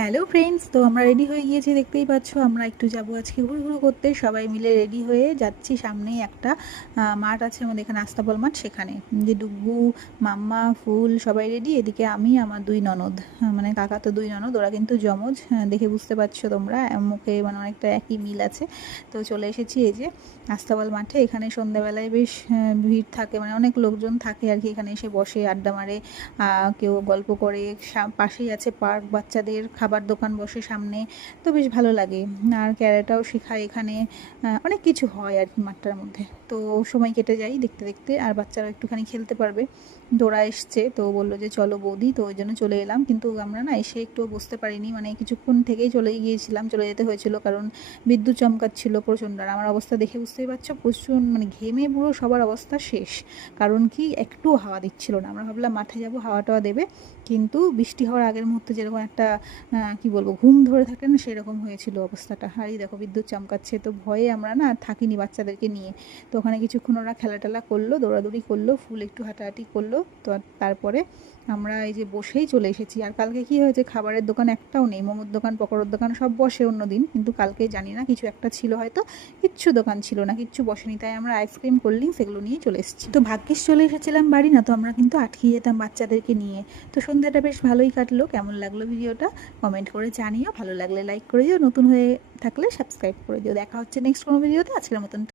Hello friends, তো আমরা ready হয়ে গিয়েছি, দেখতেই পাচ্ছ। আমরা একটু যাব আজকে ঘুরঘুর করতে, সবাই মিলে রেডি হয়ে যাচ্ছি। সামনেই একটা মাঠ আছে আমাদের এখানে, আস্তাবল মাঠ। সেখানে যে ডুগু, মাম্মা, ফুল সবাই রেডি। এদিকে আমি, আমার দুই ননদ, মানে কাকা তো দুই ননদ, ওরা কিন্তু যমজ। দেখে বুঝতে পারছো তোমরা, মুখে মানে অনেকটা একই মিল আছে। তো চলে এসেছি এই যে আস্তাবল মাঠে। এখানে সন্ধ্যাবেলায় বেশ ভিড় থাকে, মানে অনেক লোকজন থাকে আর কি। এখানে এসে বসে, আড্ডা মারে, কেউ গল্প করে। পাশেই আছে পার্ক, বাচ্চাদের খাবার দোকান বসে সামনে। তো বেশ ভালো লাগে। আর ক্যারাটাও শেখায় এখানে, অনেক কিছু হয় আর কি মাঠটার মধ্যে। তো সময় কেটে যায় দেখতে দেখতে, আর বাচ্চারা একটুখানি খেলতে পারবে। দোড়া এসছে, তো বললো যে চলো বৌদি, তো ওই জন্য চলে এলাম। কিন্তু আমরা না এসে একটু বসতে পারিনি, মানে কিছুক্ষণ থেকেই চলে গিয়েছিলাম, চলে যেতে হয়েছিল, কারণ বিদ্যুৎ চমকাচ্ছিল প্রচণ্ড। আর আমার অবস্থা দেখে বুঝতেই পারছো, প্রচুর মানে ঘেমে পুরো সবার অবস্থা শেষ। কারণ কি, একটু হাওয়া দিচ্ছিল না। আমরা ভাবলাম মাঠে যাবো, হাওয়া টাওয়া দেবে, কিন্তু বৃষ্টি হওয়ার আগের মুহূর্তে যেরকম একটা কি বলবো, ঘুম ধরে থাকে না, সেরকম হয়েছিল অবস্থাটা। হারিয়ে দেখো বিদ্যুৎ চমকাচ্ছে, তো ভয়ে আমরা না থাকিনি বাচ্চাদেরকে নিয়ে। তো ওখানে কিছুক্ষণ ওরা খেলা টেলা করলো, দৌড়াদৌড়ি করলো, ফুল একটু হাঁটাহাঁটি করলো। তো তারপরে আমরা এই যে বসেই চলে এসেছি। আর কালকে কি হয়েছে, খাবারের দোকান একটাও নেই। মোমোর দোকান, পকোড়ার দোকান সব বসে অন্য দিন, কিন্তু কালকে জানি না, কিছু একটা ছিল হয়তো, কিচ্ছু দোকান ছিল না, কিচ্ছু বসেনি। তাই আমরা আইসক্রিম, কোল্ড ড্রিঙ্কস এগুলো নিয়ে চলে এসেছি। তো ভাগ্যিস চলে এসেছিলাম বাড়ি, না তো আমরা কিন্তু আটকে যেতাম বাচ্চাদেরকে নিয়ে। তো সন্ধ্যাটা বেশ ভালোই কাটলো। কেমন লাগলো ভিডিওটা কমেন্ট করে জানিও, ভালো লাগলে লাইক করে দিও, নতুন হয়ে থাকলে সাবস্ক্রাইব করে দিও। দেখা হচ্ছে নেক্সট কোনো ভিডিওতে। আজকের মতন